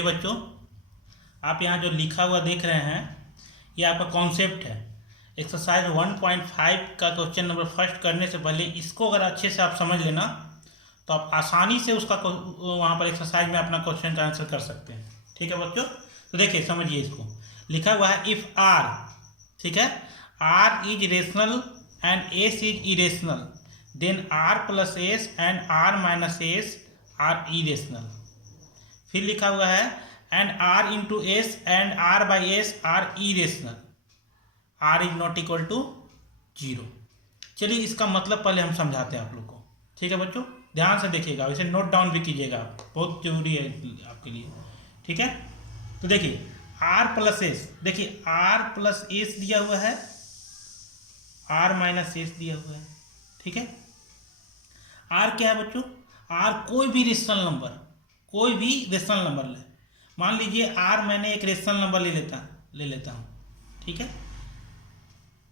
चलिए बच्चों, आप यहाँ जो लिखा हुआ देख रहे हैं ये आपका कॉन्सेप्ट है। एक्सरसाइज 1.5 का क्वेश्चन नंबर फर्स्ट करने से पहले इसको अगर अच्छे से आप समझ लेना तो आप आसानी से उसका वहाँ पर एक्सरसाइज में अपना क्वेश्चन का आंसर कर सकते हैं। ठीक है बच्चों, तो देखिए समझिए, इसको लिखा हुआ है इफ़ आर, ठीक है, R is rational and S is irrational then R plus S and R minus S R irrational. फिर लिखा हुआ है and R into S and R by S R irrational, R is not equal to 0। चलिए इसका मतलब पहले हम समझाते हैं आप लोग को। ठीक है बच्चों, ध्यान से देखिएगा, इसे नोट डाउन भी कीजिएगा, बहुत जरूरी है आपके लिए। ठीक है, तो देखिए आर प्लस एस, देखिए आर प्लस एस दिया हुआ है, आर माइनस एस दिया हुआ है। ठीक है, आर क्या है बच्चों? आर कोई भी रेशनल नंबर, कोई भी रेशनल नंबर ले, मान लीजिए आर मैंने एक रेशनल नंबर ले लेता हूँ। ठीक है,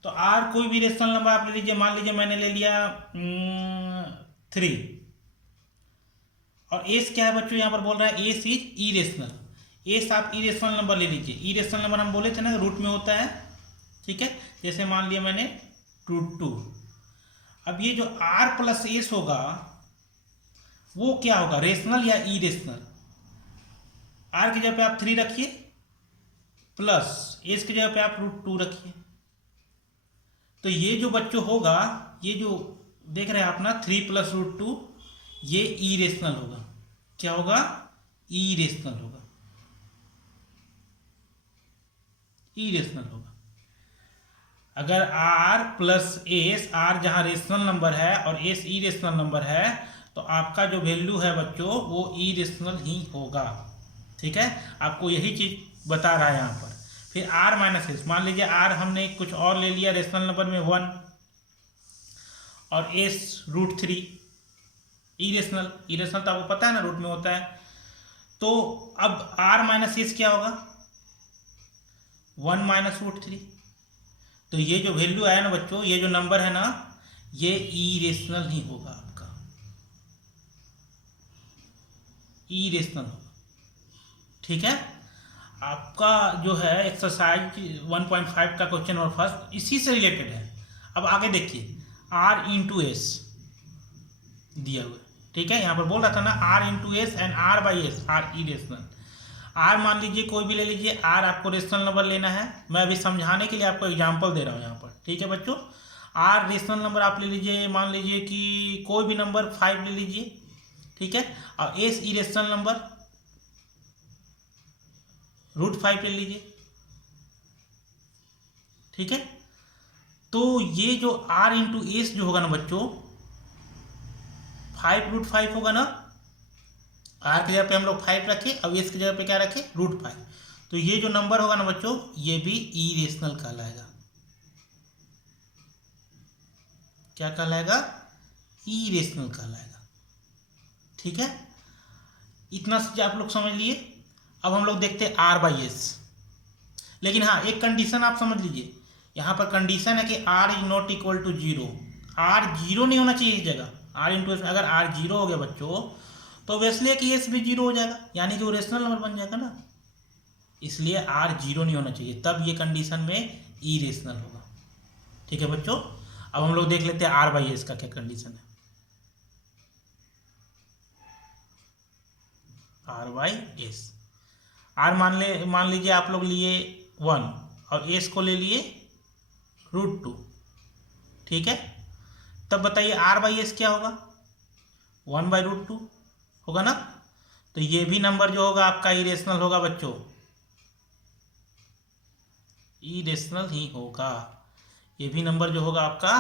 तो आर कोई भी रेशनल नंबर आप ले लीजिए, मान लीजिए मैंने ले लिया 3। और एस क्या है बच्चों? यहाँ पर बोल रहा है एस इज इरेशनल। एस आप इरेशनल नंबर ले लीजिए। इरेशनल नंबर हम बोले थे ना रूट में होता है। ठीक है, जैसे मान लिया मैंने √2। अब ये जो आर प्लस एस होगा वो क्या होगा, रेशनल या इरेशनल? आर की जगह पे आप 3 रखिए प्लस एस की जगह पे आप √2 रखिए। तो ये जो बच्चों होगा, ये जो देख रहे हैं आप ना 3 प्लस √2, ये इरेशनल होगा। क्या होगा? इरेशनल होगा, इरेशनल होगा। अगर आर प्लस एस, आर जहां रेशनल नंबर है और एस इरेशनल नंबर है, तो आपका जो वैल्यू है बच्चों वो इरेशनल ही होगा। ठीक है, आपको यही चीज बता रहा है यहाँ पर। फिर आर माइनस एस, मान लीजिए आर हमने कुछ और ले लिया रेशनल नंबर में 1 और एस √3, इरेशनल। इरेशनल तो आपको पता है ना, रूट में होता है। तो अब आर माइनस एस क्या होगा? 1 माइनस √3। तो ये जो वैल्यू आया ना बच्चों, ये जो नंबर है ना, ये इरेशनल ही होगा, आपका इरेशनल होगा। ठीक है, आपका जो है एक्सरसाइज 1.5 का क्वेश्चन नंबर फर्स्ट इसी से रिलेटेड है। अब आगे देखिए, आर इंटू एस दिया हुआ है। ठीक है, यहाँ पर बोल रहा था ना R into S and R by S R irrational. R मान लीजिए कोई भी ले लीजिए, आर आपको रेशनल नंबर लेना है। मैं अभी समझाने के लिए आपको एग्जांपल दे रहा हूँ यहाँ पर। ठीक है बच्चों, आर रेशनल नंबर आप ले लीजिए, मान लीजिए कि कोई भी नंबर 5 ले लीजिए। ठीक है, और एस इरेशनल नंबर √5 ले लीजिए। ठीक है, तो ये जो आर इंटू एस जो होगा ना बच्चों, 5 √5 होगा ना। आर की जगह पे हम लोग 5 रखे, अब एस की जगह पे क्या रखे? √5। तो ये जो नंबर होगा ना बच्चों, ये भी इरेशनल कहलाएगा। क्या कहलाएगा? इरेशनल कहलाएगा। ठीक है, इतना चीज आप लोग समझ लिए। अब हम लोग देखते हैं आर बाई एस। लेकिन हाँ, एक कंडीशन आप समझ लीजिए, यहाँ पर कंडीशन है कि R is not equal to 0। R 0 नहीं होना चाहिए इस जगह। आर इंटू एस में अगर आर 0 हो गया बच्चों, तो ऑब्वियसली कि एस भी 0 हो जाएगा, यानी कि वो रेशनल नंबर बन जाएगा ना। इसलिए आर 0 नहीं होना चाहिए, तब ये कंडीशन में इरेशनल होगा। ठीक है बच्चों, अब हम लोग देख लेते हैं आर बाई एस का क्या कंडीशन है। आर बाई एस, आर मान लीजिए आप लोग लिए 1 और एस को ले लिए √2। ठीक है, तब बताइए आर बाई एस क्या होगा? 1/√2 होगा ना। तो ये भी नंबर जो होगा आपका इरेशनल होगा बच्चों, इरेशनल ही होगा। ये भी नंबर जो होगा आपका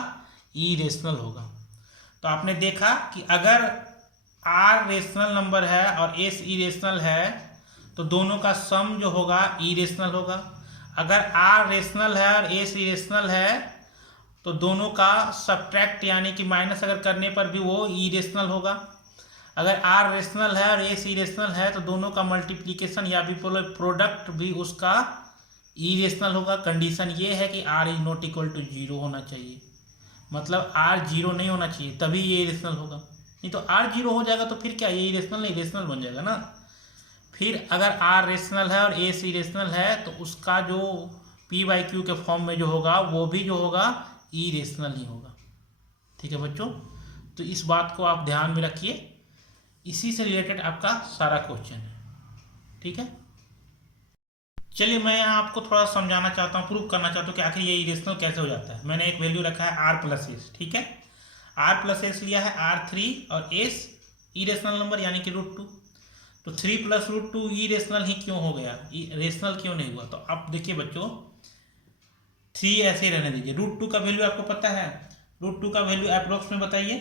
इरेशनल होगा। तो आपने देखा कि अगर आर रेशनल नंबर है और एस इरेशनल है, तो दोनों का सम जो होगा इरेशनल होगा। अगर आर रेशनल है और एस इरेशनल है, तो दोनों का सब्ट्रैक्ट यानी कि माइनस अगर करने पर भी वो इरेशनल होगा। अगर आर रेशनल है और एस इरेशनल है, तो दोनों का मल्टीप्लिकेशन या भी प्रोडक्ट भी उसका इरेशनल होगा। कंडीशन ये है कि R is not equal to 0 होना चाहिए, मतलब आर 0 नहीं होना चाहिए, तभी ये इरेशनल होगा। नहीं तो आर 0 हो जाएगा तो फिर क्या, ये इरेशनल नहीं, रेशनल बन जाएगा ना। फिर अगर आर रेशनल है और एस इरेशनल है तो उसका जो पी बाई क्यू के फॉर्म में जो होगा वो भी जो होगा इरेशनल ही होगा। ठीक है बच्चों, तो इस बात को आप ध्यान में रखिए, इसी से रिलेटेड आपका सारा क्वेश्चन है। ठीक है, चलिए मैं यहाँ आपको थोड़ा समझाना चाहता हूँ, प्रूव करना चाहता हूँ कि आखिर ये इरेशनल कैसे हो जाता है। मैंने एक वैल्यू रखा है आर प्लस एस। ठीक है, आर प्लस एस लिया है R3 और एस इरेशनल नंबर यानी कि √2। तो 3 प्लस √2 इरेशनल ही क्यों हो गया, रेशनल क्यों नहीं हुआ? तो अब देखिए बच्चों, 3 ऐसे ही रहने दीजिए। √2 का वैल्यू आपको पता है, √2 का वैल्यू अप्रोक्स में बताइए,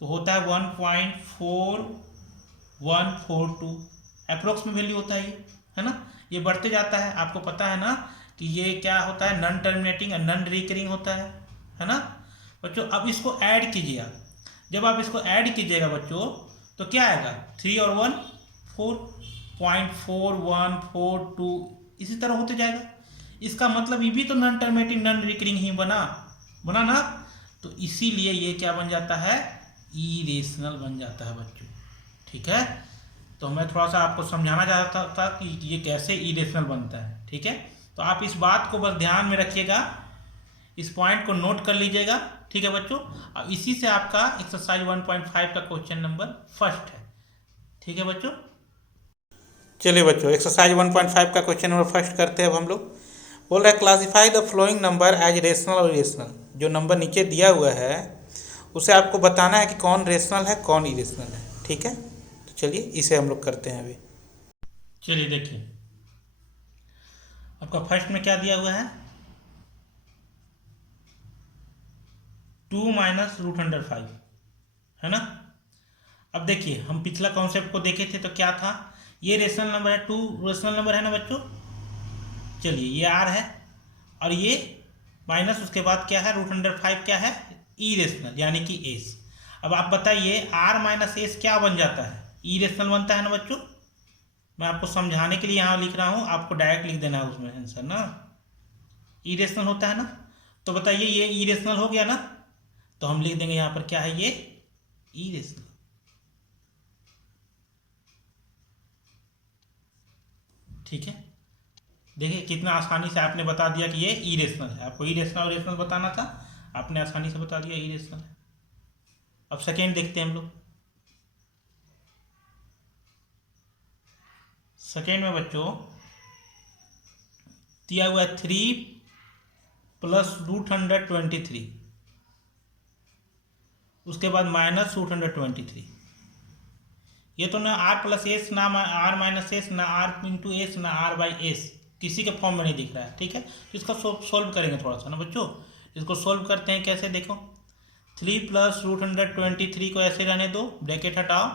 तो होता है 1.4142 अप्रोक्स में वैल्यू होता है ना। ये बढ़ते जाता है, आपको पता है ना कि ये क्या होता है, नॉन टर्मिनेटिंग और नॉन रिकरिंग होता है ना बच्चों। अब इसको ऐड कीजिए आप, जब आप इसको ऐड कीजिएगा बच्चों तो क्या आएगा, 3 और 1 4.4142 इसी तरह होते जाएगा। इसका मतलब ये भी तो नॉन टर्मिनेटिंग नॉन रिकरिंग ही बना ना, तो इसीलिए ये क्या बन जाता है, इरेशनल बन जाता है बच्चों। ठीक है, तो मैं थोड़ा सा आपको समझाना चाहता था कि ये कैसे इरेशनल बनता है। ठीक है, तो आप इस बात को बस ध्यान में रखिएगा, इस पॉइंट को नोट कर लीजिएगा। ठीक है बच्चों, अब इसी से आपका एक्सरसाइज 1.5 का क्वेश्चन नंबर फर्स्ट है। ठीक है बच्चों, चलिए बच्चों एक्सरसाइज 1.5 का क्वेश्चन नंबर फर्स्ट करते हैं। अब हम लोग बोल रहे हैं classify the following number as rational और इरेशनल। जो नंबर नीचे दिया हुआ है उसे आपको बताना है कि कौन रेशनल है कौन इरेशनल है। ठीक है, तो चलिए इसे हम लोग करते हैं अभी। चलिए देखिए, आपका फर्स्ट में क्या दिया हुआ है, 2 माइनस √5 है ना। अब देखिए हम पिछला कॉन्सेप्ट को देखे थे तो क्या था, ये रेशनल नंबर है, 2 रेशनल नंबर है ना बच्चों। चलिए ये आर है और ये माइनस उसके बाद क्या है, √5 क्या है, ई रेशनल यानी कि एस। अब आप बताइए आर माइनस एस क्या बन जाता है, ई रेशनल बनता है ना बच्चों। मैं आपको समझाने के लिए यहाँ लिख रहा हूँ, आपको डायरेक्ट लिख देना है उसमें आंसर ना, ई रेशनल होता है ना। तो बताइए ये ई रेशनल हो गया ना, तो हम लिख देंगे यहाँ पर क्या है, ये ई रेशनल। ठीक है, देखिए कितना आसानी से आपने बता दिया कि ये इरेशनल है। आपको इरेशनल और रेशनल बताना था, आपने आसानी से बता दिया इरेशनल है। अब सेकेंड देखते हैं हम लोग। सेकेंड में बच्चों दिया हुआ है 3 प्लस √123, उसके बाद माइनस √123। ये तो ना आर प्लस एस ना आर माइनस एस ना आर इंटू एस ना आर बाई एस किसी के फॉर्म में नहीं दिख रहा है। ठीक है, तो इसका सोल्व करेंगे थोड़ा सा ना बच्चों। इसको सोल्व करते हैं कैसे, देखो 3 प्लस √123 को ऐसे रहने दो, ब्रैकेट हटाओ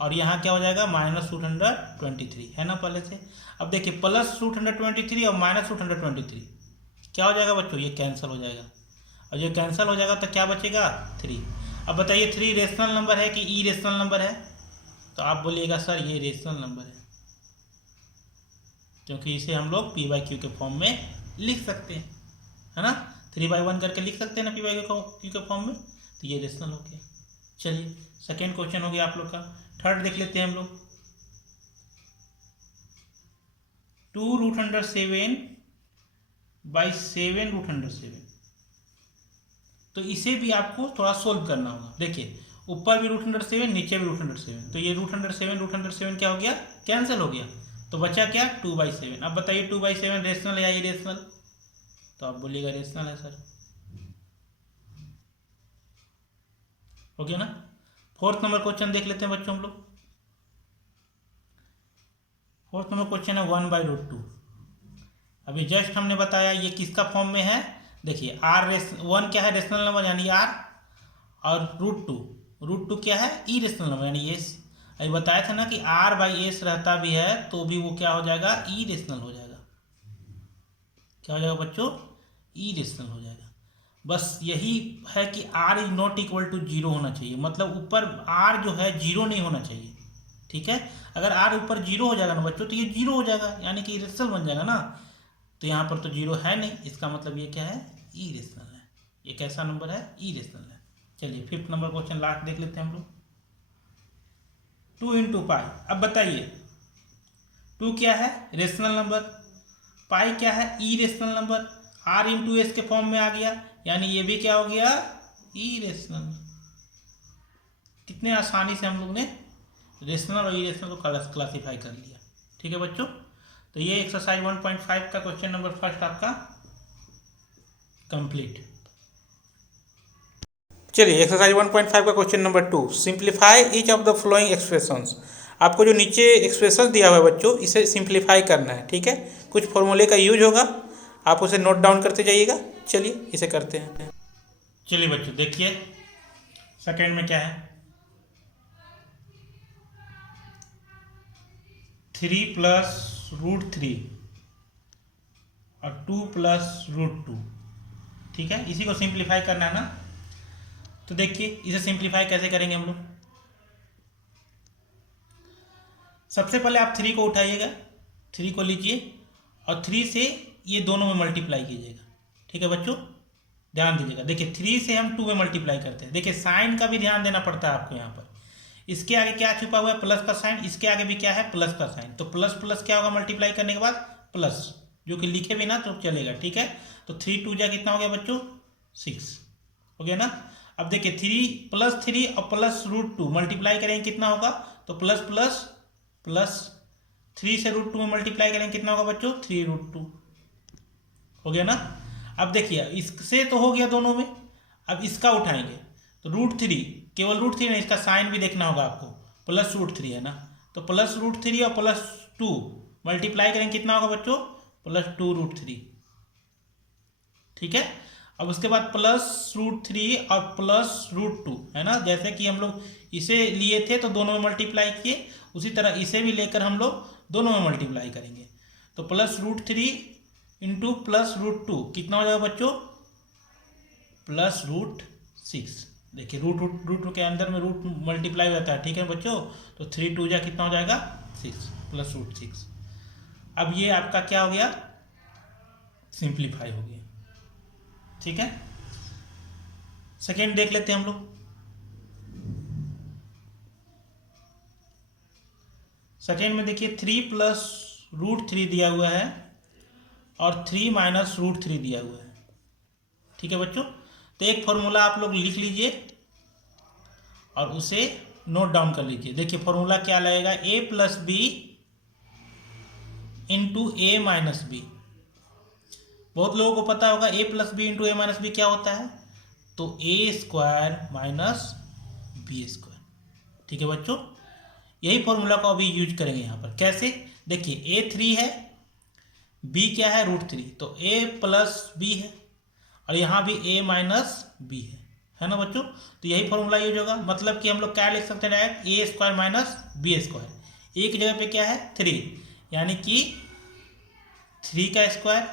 और यहाँ क्या हो जाएगा, माइनस √123 है ना पहले से। अब देखिए प्लस √123 और माइनस √123 क्या हो जाएगा बच्चों, ये कैंसिल हो जाएगा और ये कैंसिल हो जाएगा तो क्या बचेगा, 3। अब बताइए 3 रेशनल नंबर है कि ई रेशनल नंबर है, तो आप बोलिएगा सर ये रेशनल नंबर है, क्योंकि इसे हम लोग पी बाई क्यू के फॉर्म में लिख सकते हैं, है ना। 3/1 करके लिख सकते हैं ना पी बाई क्यू के फॉर्म में, तो ये रेशनल हो गया। चलिए सेकेंड क्वेश्चन हो गया आप लोग का। थर्ड देख लेते हैं हम लोग, 2√7 बाई 7√7। तो इसे भी आपको थोड़ा सोल्व करना होगा। देखिए ऊपर भी √7 नीचे भी √7, तो ये √7 क्या हो गया, कैंसिल हो गया, तो बचा क्या, 2/7। अब बताइए 2/7 रेशनल या इरेशनल, तो आप बोलिएगा रेशनल है सर, हो गया ना। फोर्थ नंबर क्वेश्चन देख लेते हैं बच्चों हम लोग। फोर्थ नंबर क्वेश्चन है 1/√2। अभी जस्ट हमने बताया ये किसका फॉर्म में है, देखिए R1 क्या है, रेशनल नंबर यानी R, और √2 क्या है, ई रेशनल नंबर यानी एस। अभी बताया था ना कि R बाई एस रहता भी है तो भी वो क्या हो जाएगा, ई रेशनल हो जाएगा। क्या हो जाएगा बच्चों, ई रेशनल हो जाएगा। बस यही है कि R is not equal to 0 होना चाहिए, मतलब ऊपर R जो है 0 नहीं होना चाहिए। ठीक है, अगर R ऊपर 0 हो जाएगा ना बच्चों तो ये 0 हो जाएगा यानी कि रेशनल बन जाएगा ना। तो यहाँ पर तो 0 है नहीं, इसका मतलब ये क्या है, ई रेशनल है। ये कैसा नंबर है, ई रेशनल है। चलिए फिफ्थ नंबर क्वेश्चन लास्ट देख लेते हैं हम लोग। 2 × पाई। अब बताइए 2 क्या है, रेशनल नंबर, पाई क्या है, irrational number, R into S के फॉर्म में आ गया, यानी ये भी क्या हो गया, इरेशनल। कितने आसानी से हम लोग ने रेशनल और इरेशनल को क्लासीफाई कर लिया। ठीक है बच्चों, तो ये एक्सरसाइज 1.5 का क्वेश्चन नंबर फर्स्ट आपका कंप्लीट। चलिए एक्सरसाइज 1.5 का question number 2, simplify each of the following expressions. आपको जो नीचे एक्सप्रेशन दिया हुआ है बच्चों, इसे सिंप्लीफाई करना है। ठीक है, कुछ फॉर्मूले का यूज होगा, आप उसे नोट डाउन करते जाइएगा। चलिए इसे करते हैं। चलिए बच्चों देखिए, सेकेंड में क्या है, 3 प्लस रूट 3 और 2 प्लस रूट 2। ठीक है, इसी को सिंप्लीफाई करना है ना। तो देखिए इसे सिंप्लीफाई कैसे करेंगे हम लोग। सबसे पहले आप 3 को उठाइएगा, 3 को लीजिए और 3 से ये दोनों में मल्टीप्लाई कीजिएगा। ठीक है बच्चों, ध्यान दीजिएगा। देखिए 3 से हम 2 में मल्टीप्लाई करते हैं। देखिए साइन का भी ध्यान देना पड़ता है आपको यहाँ पर। इसके आगे क्या छुपा हुआ है, प्लस का साइन, इसके आगे भी क्या है, प्लस का साइन। तो प्लस प्लस क्या होगा, मल्टीप्लाई करने के बाद प्लस, जो कि लिखे भी ना तो चलेगा। ठीक है, तो 3 2 जा कितना हो गया बच्चों, 6 हो गया ना। अब देखिए 3 प्लस 3 और प्लस रूट 2 मल्टीप्लाई करेंगे कितना होगा, तो प्लस प्लस प्लस, 3 से रूट 2 में मल्टीप्लाई करेंगे कितना होगा बच्चों, 3 रूट 2 हो गया ना। अब देखिए इससे तो हो गया दोनों में, अब इसका उठाएंगे तो रूट 3, केवल रूट 3 नहीं, इसका साइन भी देखना होगा आपको, प्लस रूट 3 है ना। तो प्लस रूट 3 और प्लस 2 मल्टीप्लाई करेंगे कितना होगा बच्चों, प्लस 2 रूट 3। ठीक है, अब उसके बाद प्लस रूट 3 और प्लस रूट 2 है ना। जैसे कि हम लोग इसे लिए थे तो दोनों में मल्टीप्लाई किए, उसी तरह इसे भी लेकर हम लोग दोनों में मल्टीप्लाई करेंगे। तो plus root 3 into plus root 2 कितना हो जाएगा बच्चों, प्लस रूट 6। देखिए रूट रूट रूट के अंदर में रूट मल्टीप्लाई हो जाता है। ठीक है बच्चों, तो 3 2 जा कितना हो जाएगा, 6 प्लस रूट 6। अब ये आपका क्या हो गया, सिंप्लीफाई हो गया। ठीक है, सेकेंड देख लेते हैं हम लोग। सेकेंड में देखिए 3 प्लस रूट 3 दिया हुआ है और 3 माइनस रूट 3 दिया हुआ है। ठीक है बच्चों, तो एक फॉर्मूला आप लोग लिख लीजिए और उसे नोट डाउन कर लीजिए। देखिए फॉर्मूला क्या लगेगा, a plus B into A minus B. बहुत लोगों को पता होगा a plus B into A minus B क्या होता है, तो a square minus B square. ठीक है बच्चों, यही फॉर्मूला को अभी यूज करेंगे यहाँ पर। कैसे, देखिए a 3 है, b क्या है रूट 3, तो a प्लस बी है और यहाँ भी a माइनस बी है ना बच्चों। तो यही फॉर्मूला यूज होगा, मतलब कि हम लोग क्या लिख सकते हैं डायरेक्ट, ए स्क्वायर माइनस बी स्क्वायर। एक जगह पे क्या है 3, यानी कि 3 का स्क्वायर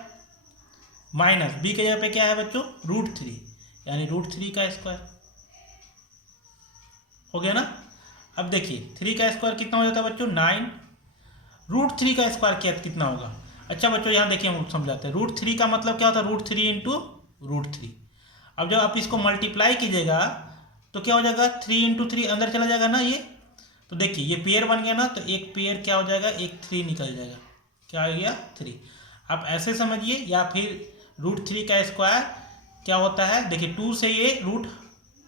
माइनस बी की जगह पे क्या है बच्चों, रूट 3, यानी रूट 3 का स्क्वायर हो गया ना। अब देखिए 3 का स्क्वायर कितना हो जाता है बच्चों, 9। रूट 3 का स्क्वायर क्या कितना होगा। अच्छा बच्चों यहाँ देखिए हम समझाते हैं, रूट 3 का मतलब क्या होता है, रूट 3 इंटू रूट 3। अब जब आप इसको मल्टीप्लाई कीजिएगा तो क्या हो जाएगा, 3 इंटू 3 अंदर चला जाएगा ना ये। तो देखिए ये पेयर बन गया ना, तो एक पेयर क्या हो जाएगा, एक 3 निकल जाएगा, क्या हो गया 3। आप ऐसे समझिए, या फिर रूट 3 का स्क्वायर क्या होता है, देखिए 2 से ये रूट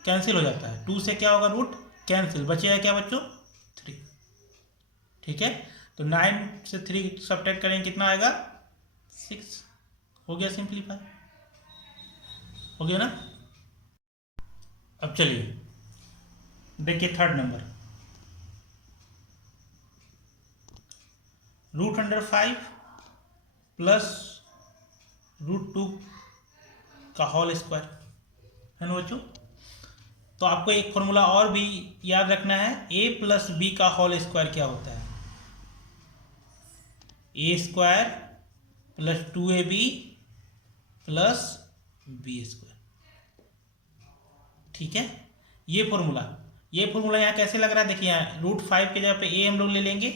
कैंसिल हो जाता है, 2 से क्या होगा रूट कैंसिल, बचेगा क्या बच्चों 3। ठीक है, तो 9 से 3 सब्ट्रैक्ट करेंगे कितना आएगा 6। हो गया सिंप्लीफाई, हो गया ना। अब चलिए देखिए third number, root under 5 plus root 2 का होल स्क्वायर है ना बच्चों। तो आपको एक फॉर्मूला और भी याद रखना है, a प्लस बी का होल स्क्वायर क्या होता है, A square plus 2ab plus B square. ठीक है, ये फॉर्मूला यहाँ कैसे लग रहा है, देखिए यहाँ रूट 5 के जगह पे a हम लोग ले लेंगे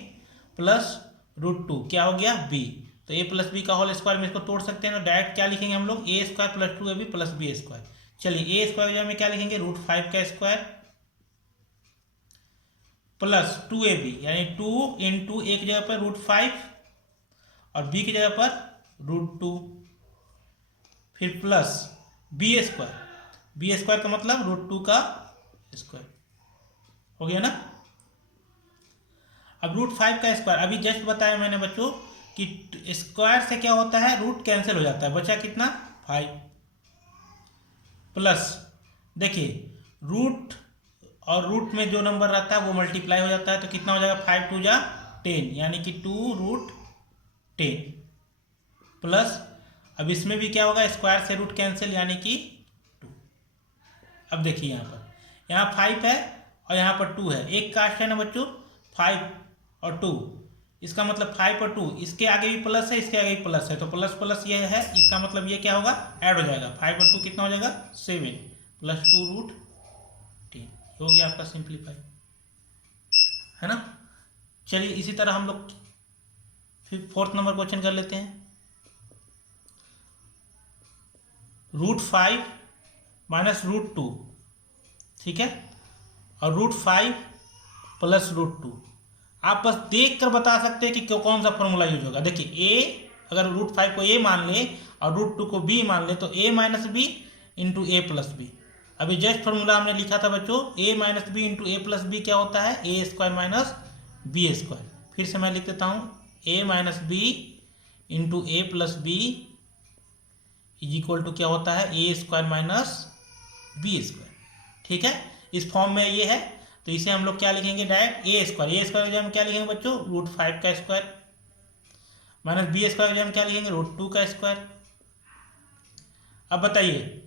प्लस रूट 2 क्या हो गया b, तो a प्लस बी का होल स्क्वायर में इसको तोड़ सकते हैं, तो डायरेक्ट क्या लिखेंगे हम लोग, a square plus 2ab plus B square. चलिए a स्क्वायर की जगह में क्या लिखेंगे, रूट 5 का स्क्वायर प्लस 2ab यानी 2 इंटू एक जगह पर √5 और b की जगह पर √2, फिर प्लस b² का मतलब √2 का स्क्वायर हो गया ना। अब √5 का स्क्वायर अभी जस्ट बताया मैंने बच्चों कि स्क्वायर से क्या होता है, रूट कैंसिल हो जाता है, बचा कितना 5 प्लस देखिए रूट और रूट में जो नंबर रहता है वो मल्टीप्लाई हो जाता है, तो कितना हो जाएगा 5 2 जा 10 यानी कि 2√10 प्लस अब इसमें भी क्या होगा, स्क्वायर से रूट कैंसिल यानी कि 2। अब देखिए यहाँ 5 है और यहाँ पर 2 है, एक कास्ट है ना बच्चों 5 और 2, इसका मतलब 5 और 2 इसके आगे भी प्लस है, इसके आगे भी प्लस है, तो प्लस प्लस ये है, इसका मतलब ये क्या होगा ऐड हो जाएगा, 5 और 2 कितना हो जाएगा 7 प्लस 2√10 हो गया आपका सिंप्लीफाई, है ना। चलिए इसी तरह हम लोग फिर 4th नंबर क्वेश्चन कर लेते हैं। √5 माइनस √2, ठीक है, और √5 प्लस √2, आप बस देख कर बता सकते हैं कि कौन सा फॉर्मूला यूज होगा। देखिए a अगर √5 को a मान ले और √2 को b मान ले तो a minus B into A plus B. अभी जस्ट फॉर्मूला हमने लिखा था बच्चों a minus B into A plus B क्या होता है a² माइनस b²। फिर से मैं लिख देता हूँ a minus B into A plus B is equal to क्या होता है a² माइनस b², ठीक है। इस फॉर्म में ये है तो इसे हम लोग क्या लिखेंगे डायरेक्ट a² की जगह हम क्या लिखेंगे बच्चों √5 का स्क्वायर माइनस b² की जगह हम क्या लिखेंगे √2 का स्क्वायर। अब बताइए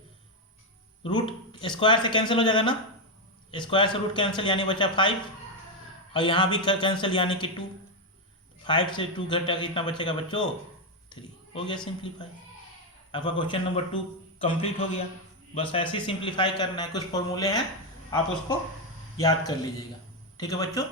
रूट स्क्वायर से कैंसिल हो जाएगा ना, स्क्वायर से रूट कैंसिल यानी बचा 5 और यहाँ भी कैंसिल यानी कि 2, 5 से 2 घटा कितना बचेगा बच्चों 3, हो गया सिंप्लीफाई। आपका क्वेश्चन नंबर 2 कंप्लीट हो गया। बस ऐसे ही सिंप्लीफाई करना है, कुछ फॉर्मूले हैं आप उसको याद कर लीजिएगा, ठीक है बच्चों।